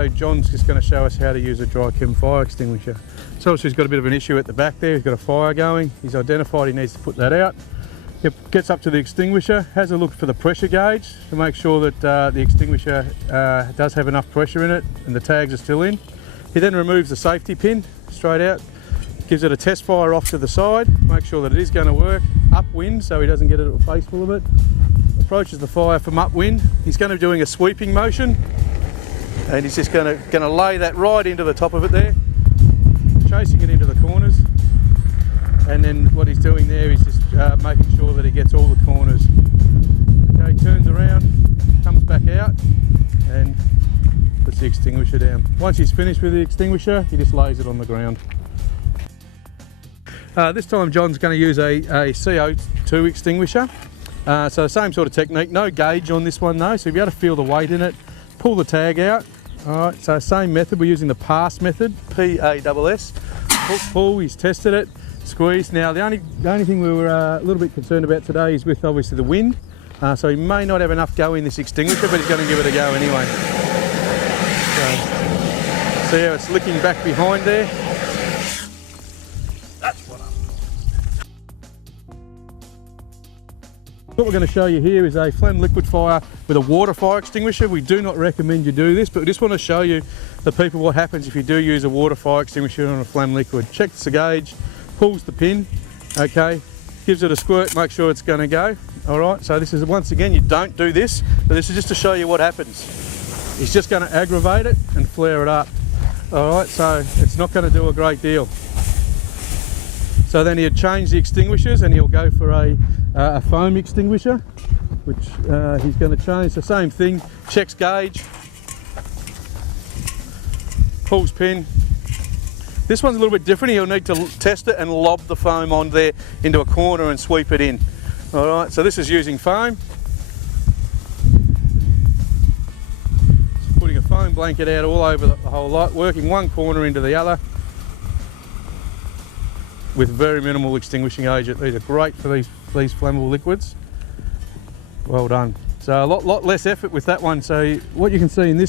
So John's just going to show us how to use a dry chem fire extinguisher. So obviously he's got a bit of an issue at the back there, he's got a fire going, he's identified he needs to put that out. He gets up to the extinguisher, has a look for the pressure gauge to make sure that the extinguisher does have enough pressure in it and the tags are still in. He then removes the safety pin straight out, gives it a test fire off to the side, make sure that it is going to work, upwind so he doesn't get a face full of it. Approaches the fire from upwind, he's going to be doing a sweeping motion. And he's just going to lay that right into the top of it there, chasing it into the corners. And then what he's doing there is just making sure that he gets all the corners. Okay, turns around, comes back out and puts the extinguisher down. Once he's finished with the extinguisher, he just lays it on the ground. This time John's going to use a CO2 extinguisher. So same sort of technique, no gauge on this one though, so you'll be able to feel the weight in it. Pull the tag out. Alright, so same method, we're using the pass method, P-A-S-S. Pull, he's tested it, squeeze. Now the only thing we were a little bit concerned about today is with obviously the wind. So he may not have enough go in this extinguisher, but he's going to give it a go anyway. So, see how it's licking back behind there? That's what What we're going to show you here is a phlegm liquid fire with a water fire extinguisher. We do not recommend you do this, but we just want to show you the people what happens if you do use a water fire extinguisher on a phlegm liquid. Checks the gauge, pulls the pin, okay, gives it a squirt, make sure it's going to go. Alright, so this is, once again, you don't do this, but this is just to show you what happens. He's just going to aggravate it and flare it up. Alright, so it's not going to do a great deal. So then he'll change the extinguishers and he'll go for a foam extinguisher, which he's going to change. The same thing, checks gauge, pulls pin. This one's a little bit different. He'll need to test it and lob the foam on there into a corner and sweep it in. All right, so this is using foam. Just putting a foam blanket out all over the whole lot, working one corner into the other with very minimal extinguishing agent. These are great for these flammable liquids. Well done. So a lot less effort with that one. So what you can see in this